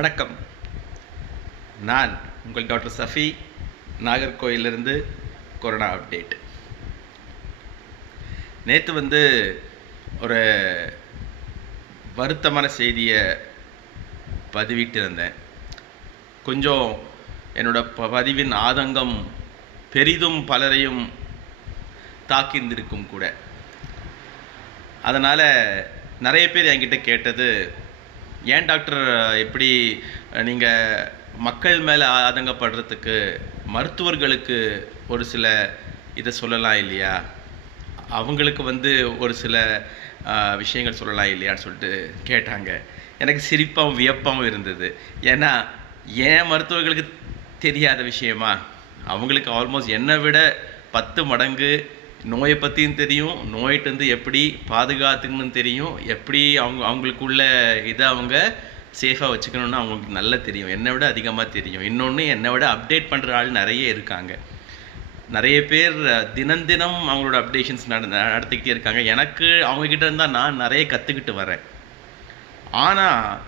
வணக்கம். நான் உங்கள் டாக்டர் சஃபி, நாகர்கோயிலிருந்து கொரோனா அப்டேட். நேற்று ஒரு வருத்தமான செய்தியை பதிவிட்டிருந்தேன். கொஞ்சம் என்னோட பதிவின் ஆதங்கம் பெரிதும் பலரையும் தாக்கியிருந்திருக்கும் கூட. அதனால் நிறைய பேர் என்கிட்ட கேட்டது, ஏன் டாக்டர் எப்படி நீங்கள் மக்கள் மேலே ஆதங்கப்படுறதுக்கு மருத்துவர்களுக்கு ஒரு சில இதை சொல்லலாம் இல்லையா, அவங்களுக்கு ஒரு சில விஷயங்கள் சொல்லலாம் இல்லையான்னு சொல்லிட்டு கேட்டாங்க. எனக்கு சிரிப்பாகவும் வியப்பாகவும் இருந்தது. ஏன்னா ஏன் மருத்துவர்களுக்கு தெரியாத விஷயமா? அவங்களுக்கு ஆல்மோஸ்ட் என்னை விட 10 மடங்கு நோயை பற்றியும் தெரியும், நோயிட்டு எப்படி பாதுகாத்துக்கணும்னு தெரியும், எப்படி அவங்களுக்குள்ள இதை அவங்க சேஃபாக வச்சுக்கணும்னு அவங்களுக்கு நல்லா தெரியும், என்னை விட அதிகமாக தெரியும். இன்னொன்று, என்னை விட அப்டேட் பண்ணுற ஆள் நிறைய இருக்காங்க. நிறைய பேர் தினம் அவங்களோட அப்டேஷன்ஸ் நடத்திக்கிட்டே இருக்காங்க. எனக்கு அவங்கக்கிட்ட இருந்தால் நான் நிறைய கற்றுக்கிட்டு வரேன். ஆனால்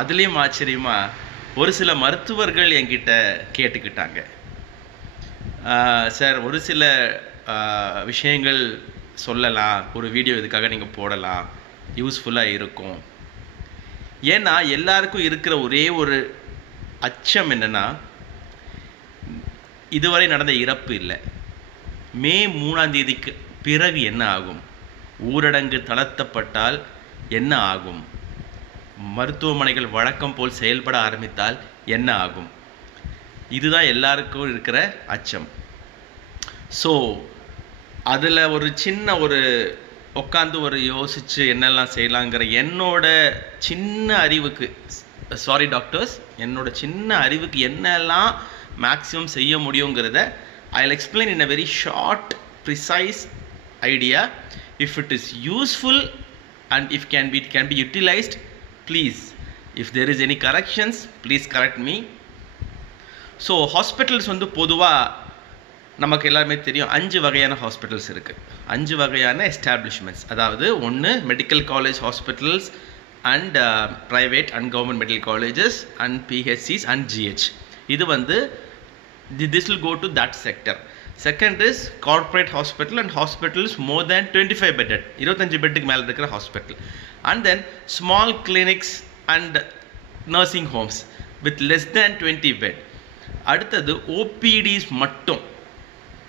அதுலேயும் ஆச்சரியமாக ஒரு சில மருத்துவர்கள் என்கிட்ட கேட்டுக்கிட்டாங்க, சார் ஒரு சில விஷயங்கள் சொல்லலாம், ஒரு வீடியோ இதுக்காக நீங்கள் போடலாம், யூஸ்ஃபுல்லாக இருக்கும். ஏன்னா எல்லாருக்கும் இருக்கிற ஒரே ஒரு அச்சம் என்னென்னா, இதுவரை நடந்த இறப்பு இல்லை, மே 3ஆம் தேதிக்கு பிறகு என்ன ஆகும், ஊரடங்கு தளர்த்தப்பட்டால் என்ன ஆகும், மருத்துவமனைகள் வழக்கம் போல் செயல்பட ஆரம்பித்தால் என்ன ஆகும். இதுதான் எல்லாருக்கும் இருக்கிற அச்சம். ஸோ அதில் ஒரு சின்ன உட்காந்து யோசித்து என்னெல்லாம் செய்யலாங்கிற என்னோட சின்ன அறிவுக்கு, சாரி டாக்டர்ஸ், என்னோட சின்ன அறிவுக்கு என்னெல்லாம் மேக்ஸிமம் செய்ய முடியுங்கிறத I explain in a very short precise idea. If it is useful and if it can be utilized, please, if there is any corrections, please correct me. So hospitals பொதுவாக நமக்கு எல்லாருமே தெரியும், 5 வகையான ஹாஸ்பிட்டல்ஸ் இருக்குது, 5 வகையான establishments. அதாவது ஒன்று medical college hospitals and private and government medical colleges and PHCs and GH. இது this will go to that sector. Second is corporate hospital and hospitals more than 25 bedded, 25 பெட்டுக்கு மேலே இருக்கிற hospital. And then small clinics and nursing homes with less than 20 bed. அடுத்தது ஓபிடிஸ் மட்டும்,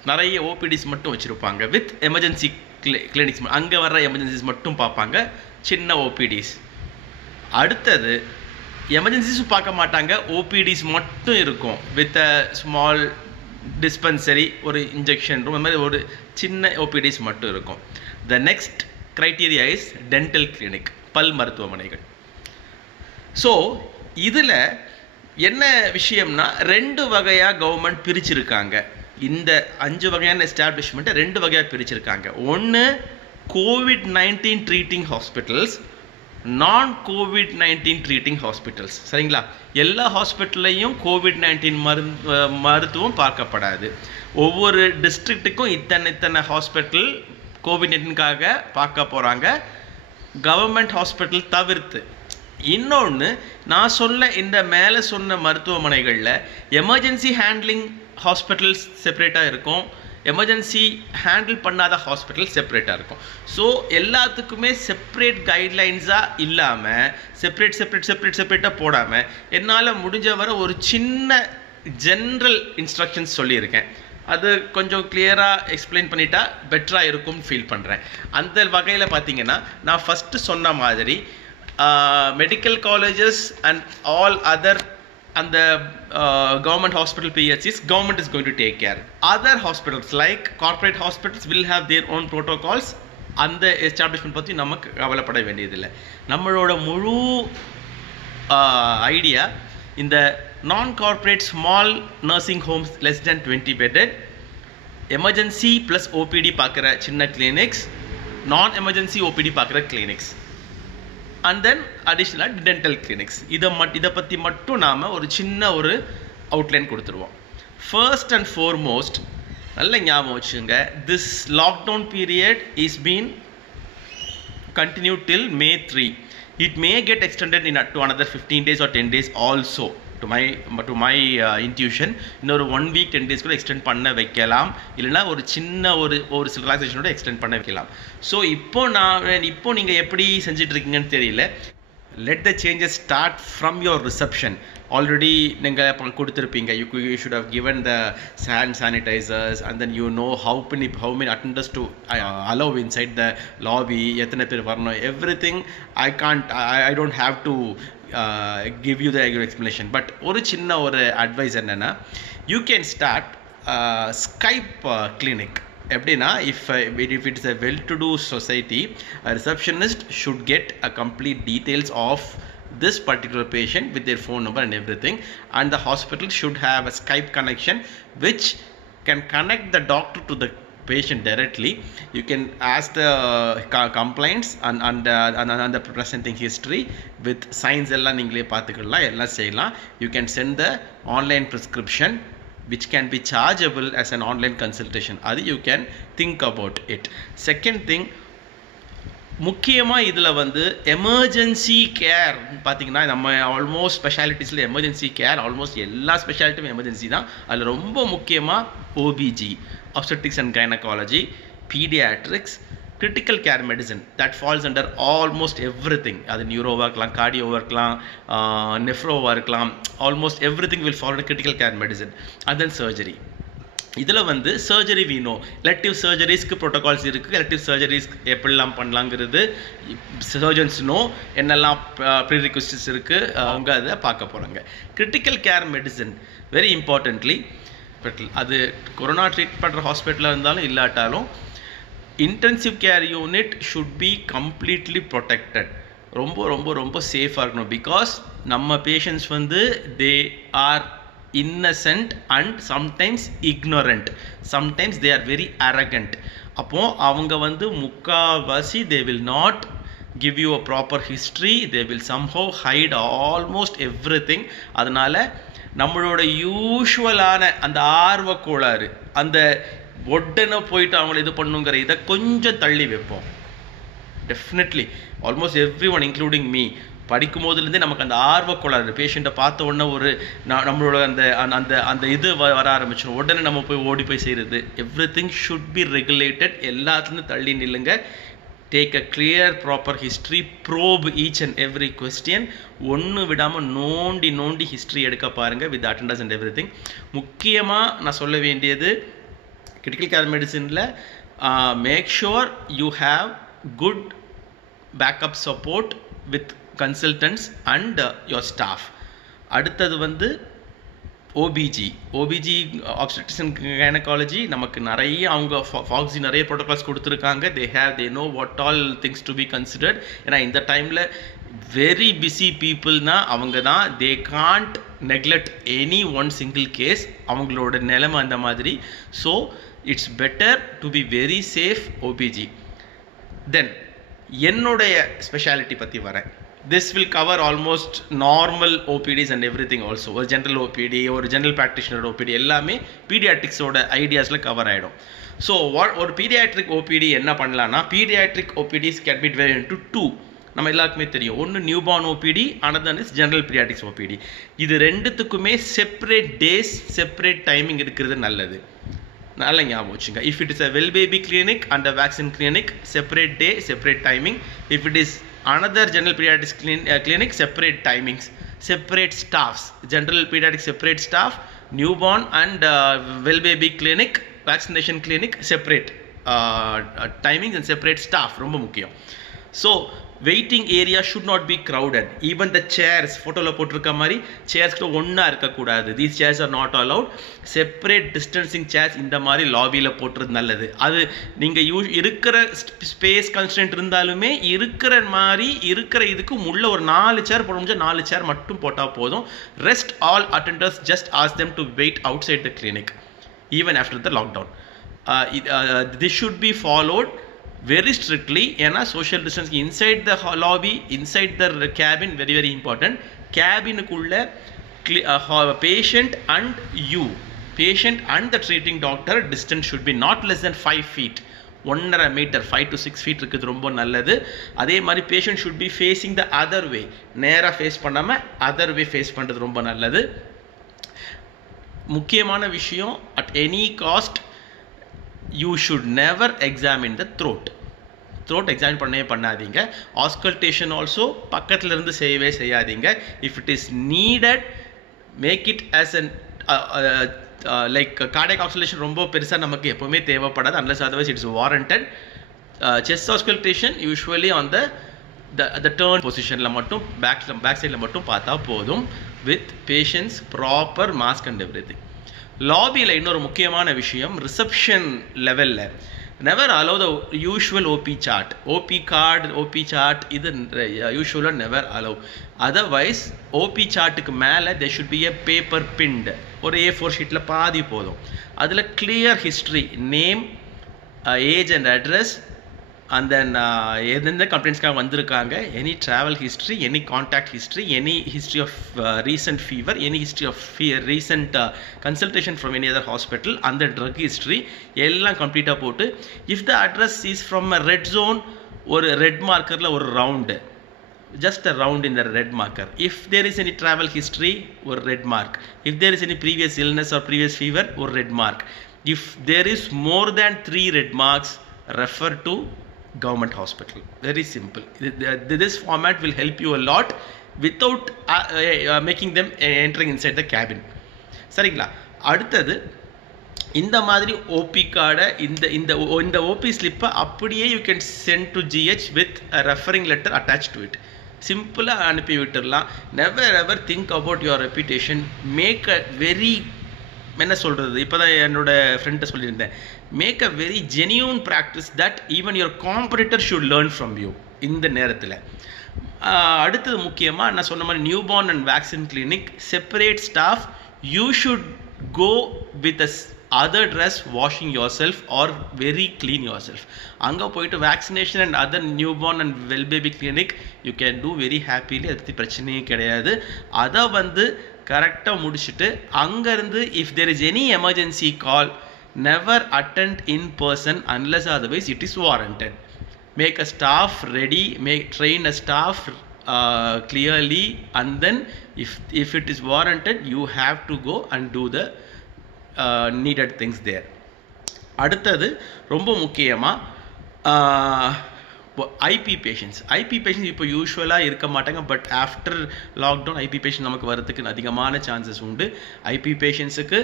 நிறைய ஓபிடிஸ் மட்டும் வச்சுருப்பாங்க, with emergency clinics, அங்கே வர்ற எமர்ஜென்சிஸ் மட்டும் பார்ப்பாங்க, சின்ன ஓபிடிஸ். அடுத்தது எமர்ஜென்சிஸும் பார்க்க மாட்டாங்க, ஓபிடிஸ் மட்டும் இருக்கும், வித் அ ஸ்மால் டிஸ்பென்சரி, ஒரு இன்ஜெக்ஷன் ரூம், அந்த மாதிரி ஒரு சின்ன ஓபிடிஸ் மட்டும் இருக்கும். The next criteria is dental clinic, பல் மருத்துவமனைகள். ஸோ இதில் என்ன விஷயம்னா, 2 வகையாக கவர்மெண்ட் பிரிச்சிருக்காங்க. இந்த 5 வகையான எஸ்டாப்ளிஷ்மெண்ட்டை 2 வகையாக பிரிச்சிருக்காங்க. ஒன்று COVID-19 ட்ரீட்டிங் ஹாஸ்பிட்டல்ஸ், நான் COVID-19 ட்ரீட்டிங் ஹாஸ்பிட்டல்ஸ். சரிங்களா? எல்லா ஹாஸ்பிட்டல்லையும் COVID-19 மருத்துவம் பார்க்கப்படாது. ஒவ்வொரு டிஸ்ட்ரிக்ட்டுக்கும் இத்தனை ஹாஸ்பிட்டல் COVID-19க்காக பார்க்க போகிறாங்க, கவர்மெண்ட் ஹாஸ்பிட்டல் தவிர்த்து. இன்னொன்று, நான் இந்த மேலே சொன்ன மருத்துவமனைகளில் எமர்ஜென்சி ஹேண்ட்லிங் ஹாஸ்பிட்டல்ஸ் செப்பரேட்டாக இருக்கும், எமர்ஜென்சி ஹேண்டில் பண்ணாத ஹாஸ்பிட்டல் செப்பரேட்டாக இருக்கும். ஸோ எல்லாத்துக்குமே செப்பரேட் கைட்லைன்ஸாக இல்லாமல் செப்பரேட்டாக போடாமல் என்னால் முடிஞ்ச வர ஒரு சின்ன ஜென்ரல் இன்ஸ்ட்ரக்ஷன்ஸ் சொல்லியிருக்கேன். அது கொஞ்சம் கிளியராக எக்ஸ்பிளைன் பண்ணிட்டா பெட்டராக இருக்கும்னு ஃபீல் பண்ணுறேன். அந்த வகையில் பார்த்தீங்கன்னா, நான் ஃபஸ்ட்டு சொன்ன மாதிரி medical colleges and all other and the government hospital PHCs, government is going to take care. Other hospitals like corporate hospitals will have their own protocols. அந்த எஸ்டாப்ளிஷ்மெண்ட் பற்றி நமக்கு கவலைப்பட வேண்டியதில்லை. நம்மளோட முழு ஐடியா இந்த நான் corporate small nursing Holmes less than 20 bedded, emergency plus OPD பார்க்குற சின்ன கிளினிக்ஸ், நான் எமர்ஜென்சி ஓபிடி பார்க்குற கிளினிக்ஸ், அண்ட் தென் அடிஷ்னலாக டென்டல் கிளினிக்ஸ். இதை பற்றி மட்டும் நாம் ஒரு சின்ன அவுட்லைன் கொடுத்துருவோம். ஃபர்ஸ்ட் அண்ட் ஃபோர்மோஸ்ட் நல்ல ஞாபகம் வச்சுங்க, this lockdown period is been continued till May 3. It may get extended to another 15 days or 10 days also, to my intuition. இன்னொரு 1 week 10 days கூட எக்ஸ்டெண்ட் பண்ண வைக்கலாம், இல்லைனா ஒரு சின்ன ஒரு ரிலாக்ஸேஷனோட எக்ஸ்டெண்ட் பண்ண வைக்கலாம். ஸோ இப்போ நீங்கள் எப்படி செஞ்சுட்டு இருக்கீங்கன்னு தெரியல. Let the changes start from your reception. Already நீங்கள் கொடுத்துருப்பீங்க, you should have given the hand sanitizers, and then you know how many attenders to allow inside the lobby, எத்தனை பேர் வரணும், everything. I don't have to give you the explanation. But ஒரு சின்ன ஒரு advice என்னன்னா, you can start Skype clinic. எப்படின்னா, if it is a well-to-do society, a receptionist should get a complete details of this particular patient with their phone number and everything, and the hospital should have a Skype connection which can connect the doctor to the patient directly. You can ask the complaints and the presenting history with signs எல்லாம் நீங்களே பார்த்துக்கலாம், எல்லாம் செய்யலாம். You can send the online prescription which can be chargeable as an online consultation. Adi you can think about it. Second thing, முக்கியமாக இதில் வந்து emergency care பார்த்தீங்கன்னா, நம்ம ஆல்மோஸ்ட் ஸ்பெஷாலிட்டிஸில் எமர்ஜென்சி கேர் ஆல்மோஸ்ட் எல்லா ஸ்பெஷாலிட்டியும் எமர்ஜென்சி தான். அதில் ரொம்ப முக்கியமாக OBG, obstetrics and gynecology, pediatrics, critical care medicine, that falls under almost everything. அது நியூரோவாக இருக்கலாம், கார்டியோவாக இருக்கலாம், நெஃப்ரோவாக இருக்கலாம், almost everything will fall under critical care medicine. And then surgery. இதில் வந்து சர்ஜரி வீணோ, எலக்டிவ் சர்ஜரிஸ்க்கு ப்ரோட்டோகால்ஸ் இருக்குது. எலக்டிவ் சர்ஜரிஸ் எப்படிலாம் பண்ணலாங்கிறது சர்ஜன்ஸ் நோ, என்னெல்லாம் ப்ரீரிக்வெஸ்ட்ஸ் இருக்குது, அவங்க அதை பார்க்க போகிறாங்க. Critical care medicine very importantly, அது கொரோனா ட்ரீட் பண்ணுற ஹாஸ்பிட்டலாக இருந்தாலும் இல்லாட்டாலும் intensive care unit should be completely protected. ரொம்ப ரொம்ப ரொம்ப சேஃபாக இருக்கணும். பிகாஸ் நம்ம பேஷண்ட்ஸ் வந்து they are innocent and sometimes ignorant, sometimes they are very arrogant. அப்போ அவங்க வந்து முக்காவாசி they will not give you a proper history, they will somehow hide almost everything. அதனால நம்மளோட யூஷுவலான அந்த ஆர்வ கோளாறு, அந்த உடனே போயிட்டு அவங்கள இது பண்ணுங்கிற இதை கொஞ்சம் தள்ளி வைப்போம். Definitely almost every one including me படிக்கும் போதுலேருந்தே நமக்கு அந்த ஆர்வக்கோளாறு, பேஷண்ட்டை பார்த்த உடனே ஒரு நம்மளோட அந்த இது வர ஆரம்பிச்சிடும். உடனே நம்ம போய் ஓடி போய் செய்கிறது. Everything should be regulated. எல்லாத்துலேருந்து தள்ளி நில்லுங்க. Take a clear proper history, probe each and every question. ஒன்று விடாமல் நோண்டி ஹிஸ்ட்ரி எடுக்க பாருங்கள் வித் அட்டெண்டர்ஸ் அண்ட் எவ்ரிதிங். முக்கியமாக நான் சொல்ல வேண்டியது, கிரிட்டிக்கல் கேர் மெடிசனில் make sure you have good backup support with consultants and your staff. அடுத்தது வந்து OBG obstetrics and gynecology. நமக்கு நிறைய அவங்க ஃபாக்ஸி நிறைய ப்ரோட்டோகால்ஸ் கொடுத்துருக்காங்க. they know what all things to be considered. ஏன்னா இந்த டைமில் வெரி பிஸி பீப்புள்னா அவங்க தான். they can't neglect any one single case. அவங்களோட நிலைமை அந்த மாதிரி. so it's better to be very safe OBG. then என்னுடைய ஸ்பெஷாலிட்டி பற்றி வரேன். this will cover almost normal OPDs and everything also. ஒரு ஜென்ரல் OPD, ஒரு ஜென்ரல் ப்ராக்டிஷனர் OPD எல்லாமே பீடியாட்ரிக்ஸோட ஐடியாஸில் கவர் ஆகிடும். ஸோ ஒரு பீடியாட்ரிக் OPD என்ன பண்ணலான்னா, paediatric OPDs can be divided into two. நம்ம எல்லாருக்குமே தெரியும், ஒன்று newborn OPD, another is general paediatrics OPD. இது ரெண்டுத்துக்குமே செப்பரேட் டேஸ், செப்பரேட் டைமிங் இருக்கிறது நல்லது. நல்ல ஞாபகம் வச்சுங்க. If it is a well baby clinic and a vaccine clinic, separate day, separate timing. If it is another general pediatrics clinic, separate timings, separate staffs. General pediatrics separate staff, newborn and well baby clinic, vaccination clinic separate timings and separate staff. ரொம்ப முக்கியம். So waiting area should not be crowded. Even the chairs, photoல போட்டிருக்க மாதிரி chairs கூட ஒன்றா இருக்கக்கூடாது. These chairs are not allowed. Separate distancing chairs இந்த மாதிரி லாபியில் போட்டுறது நல்லது. அது நீங்கள் இருக்கிற ஸ்பேஸ் கன்ஸ்டன்ட் இருந்தாலுமே இருக்கிற மாதிரி இருக்கிற இதுக்கு உள்ள ஒரு 4 சேர் போட முடிஞ்சா 4 சேர் மட்டும் போட்டால் போதும். Rest all attenders just ask them to wait outside the clinic even after the lockdown. This should be followed very strictly. ஏன்னா social distance inside the lobby, inside the cabin, very important. Cabinuக்குள்ள patient and the treating doctor distance should be not less than 5 feet. 1.5 metre 5 to 6 feet இருக்குது ரொம்ப நல்லது. அதே மாதிரி patient should be facing the other way, நேராக face பண்ணாமல் other way face பண்ணுறது ரொம்ப நல்லது. முக்கியமான விஷயம், at any cost you should never examine the throat. Throat examine பண்ணவே பண்ணாதீங்க. ஆஸ்கல்டேஷன் ஆல்சோ பக்கத்தில் இருந்து செய்யவே செய்யாதீங்க. If it is needed make it as an like cardiac auscultation ரொம்ப பெருசாக நமக்கு எப்போவுமே தேவைப்படாது, unless otherwise it's warranted. Chest auscultation usually on the turn பொசிஷனில் மட்டும் பேக் சைடில் மட்டும் பார்த்தா போதும், with patience, proper mask and everything. லாபியில் இன்னொரு முக்கியமான விஷயம், ரிசப்ஷன் லெவலில் never allow the usual OP chart, OP card, OP chart இது usually never allow. Otherwise OP chartக்கு மேலே there should be a paper pinned, ஒரு A4 sheetல பாதி போதும். அதில் clear history, name, age and address, and then எந்தெந்த கம்ப்ளைண்ட்ஸ்க்காக வந்திருக்காங்க, any travel history, any contact history, any history of recent fever, any history of recent consultation from any other hospital, அந்த drug history எல்லாம் கம்ப்ளீட்டாக போட்டு, if the address is from a red zone, ஒரு red மார்க்கரில் ஒரு round, just a round in the red marker. If there is any travel history, or red mark. If there is any previous illness or previous fever, or red mark. If there is more than 3 red marks, refer to government hospital. Very simple. This format will help you a lot without making them entering inside the cabin. சரிங்களா? அடுத்தது, இந்த மாதிரி OP கார்டை இந்த OP ஸ்லிப்பை அப்படியே you can send to GH with referring letter attach to it. சிம்பிளாக அனுப்பி விட்டுடலாம். Never ever think about your reputation. Make a very, என்ன சொல்கிறது, இப்போ தான் என்னோட ஃப்ரெண்ட்டை சொல்லியிருந்தேன், make a very genuine practice that even your competitor should learn from you இந்த நேரத்தில். அடுத்தது முக்கியமாக நான் சொன்ன மாதிரி newborn and vaccine clinic, separate staff. You should go with a other dress, washing your self or very clean yourself. அங்கே போயிட்டு vaccination and other newborn and well baby clinic you can do very happily. அதை பற்றி பிரச்சனையே கிடையாது. அதை வந்து கரெக்டாக முடிச்சுட்டு அங்கேருந்து if there is any emergency call, never attend in person unless otherwise it is warranted. Make a staff ready, train a staff clearly, and then if it is warranted, you have to go and do the needed things there. அடுத்தது ரொம்ப முக்கியமாக IP patients. IP patients இப்போ யூஸ்வலாக இருக்க மாட்டாங்க, but after lockdown IP patient நமக்கு வரதுக்கு அதிகமான சான்சஸ் உண்டு. ஐபி பேஷண்ட்ஸுக்கு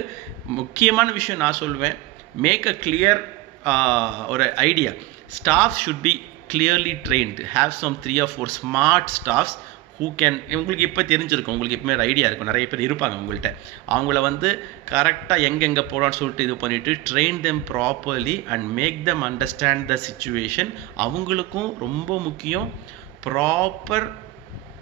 முக்கியமான விஷயம் நான் சொல்வேன், மேக் அ கிளியர் ஒரு idea. Staff should be clearly trained. Have some 3 or 4 smart staffs who can, உங்களுக்கு இப்போ தெரிஞ்சிருக்கும், உங்களுக்கு எப்பவுமே ஒரு ஐடியா இருக்கும், நிறைய பேர் இருப்பாங்க உங்கள்கிட்ட. அவங்கள வந்து கரெக்டாக எங்கெங்கே போகலான்னு சொல்லிட்டு இது பண்ணிவிட்டு train them properly and make them understand the situation. அவங்களுக்கும் ரொம்ப முக்கியம் ப்ராப்பர்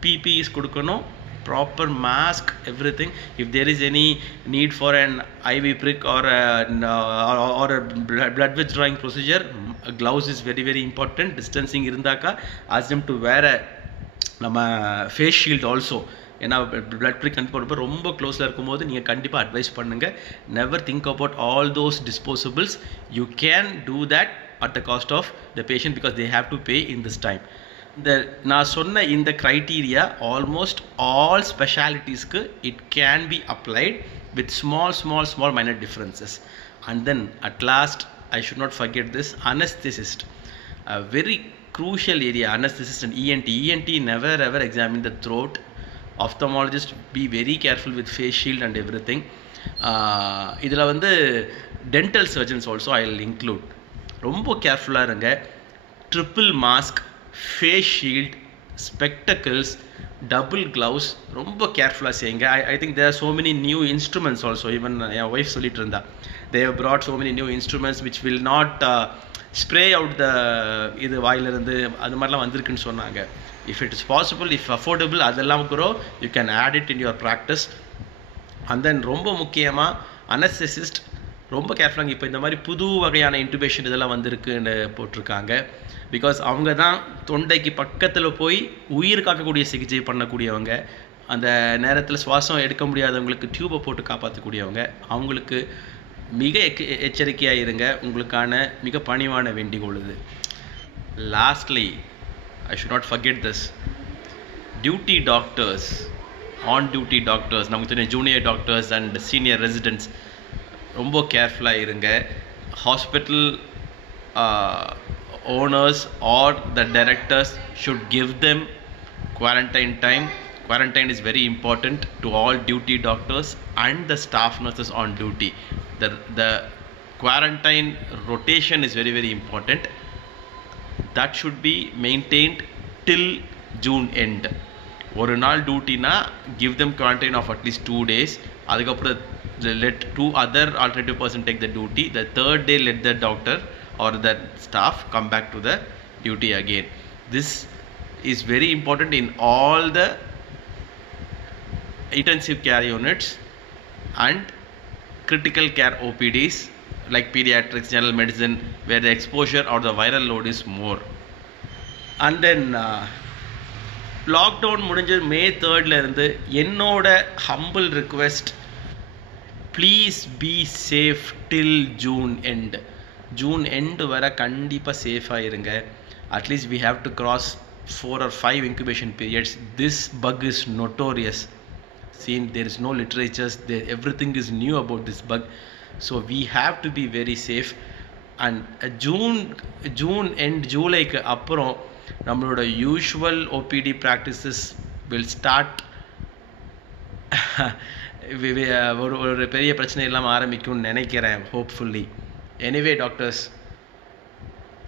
பிபிஇஸ் கொடுக்கணும், proper mask, everything. If there is any need for an IV prick or a blood withdrawing procedure, gloves is very very important. Distancing இருந்தாக்கா ask them to wear a நம்ம face shield also. ஏன்னா blood prick கண்டிப்பாக ரொம்ப க்ளோஸில் இருக்கும்போது நீங்கள் கண்டிப்பாக advise பண்ணுங்கள். Never think about all those disposables. You can do that at the cost of the patient because they have to pay in this time. நான் சொன்ன இந்த க்ரைட்டீரியா ஆல்மோஸ்ட் ஆல் ஸ்பெஷாலிட்டிஸ்க்கு it can be applied with small minor differences. And then at last I should not forget this, anesthetist, a very crucial area. Anesthetist and ENT never ever examine the throat. Ophthalmologist be very careful with face shield and everything. இதில் வந்து dental surgeons also I will include. ரொம்ப கேர்ஃபுல்லாக இருங்க. Triple mask, face shield, spectacles, double gloves ரொம்ப கேர்ஃபுல்லாக செய்யுங்க. I think there are so many new instruments also. Even N wife சொல்லிட்டு இருந்தா, they have brought so many new instruments which will not spray out the இது வாயிலிருந்து, அது மாதிரிலாம் வந்திருக்குன்னு சொன்னாங்க. If it is possible, if affordable, அதெல்லாம் கூட you can add it in your practice. And then ரொம்ப முக்கியமாக அனஸ்தெசிஸ்ட் ரொம்ப கேர்ஃபுல்லாக. இப்போ இந்த மாதிரி புது வகையான இன்டுபேஷன் இதெல்லாம் வந்திருக்குன்னு போட்டிருக்காங்க. பிகாஸ் அவங்க தான் தொண்டைக்கு பக்கத்தில் போய் உயிர் காக்கக்கூடிய சிகிச்சை பண்ணக்கூடியவங்க. அந்த நேரத்தில் சுவாசம் எடுக்க முடியாதவங்களுக்கு டியூப்பை போட்டு காப்பாற்றக்கூடியவங்க. அவங்களுக்கு மிக எச்சரிக்கையாக இருங்க. உங்களுக்கான மிக பணிவான வேண்டிகோள் இது. Lastly, I should not forget this. Duty doctors, on duty doctors, நமக்கு தெரியும் junior doctors and senior residents, ரொம்ப கேர்ஃபுல்லாக இருங்க. Hospital owners or the directors should give them quarantine time. Quarantine is very important to all duty doctors and the staff nurses on duty. The quarantine rotation is very, very important. That should be maintained till June end. ஒரு நாள் டியூட்டினா give them quarantine of at least 2 days. அதுக்கப்புறம் let 2 other alternative person take the duty. The third day let the doctor or the staff come back to the duty again. This is very important in all the intensive care units and critical care OPDs like pediatrics, general medicine, where the exposure or the viral load is more. And then lockdown முடிஞ்சது May 3rd இருந்து என்னோட humble request, please be safe till June end. June end வர கண்டிப்பாக சேஃபாக இருங்க. At least we have to cross 4 or 5 incubation periods. This bug is notorious. Seen, there is no literatures, everything is new about this bug. So we have to be very safe. And June end, ஜூலைக்கு அப்புறம் நம்மளோட usual OPD practices will start. ஒரு பெரிய பிரச்சனை இல்லாமல் ஆரம்பிக்கும்னு நினைக்கிறேன், hopefully. Anyway doctors,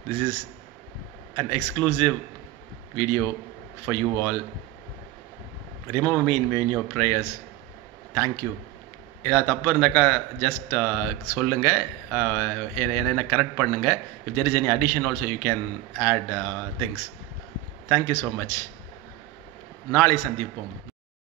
this is an exclusive video for you all. Remember me in your prayers. Thank you. ஏதாவது தப்பு இருந்தாக்கா ஜஸ்ட் சொல்லுங்கள், என்ன கரெக்ட் பண்ணுங்கள். If there is any addition also you can add things. Thank you so much. நாளை சந்திப்போம்.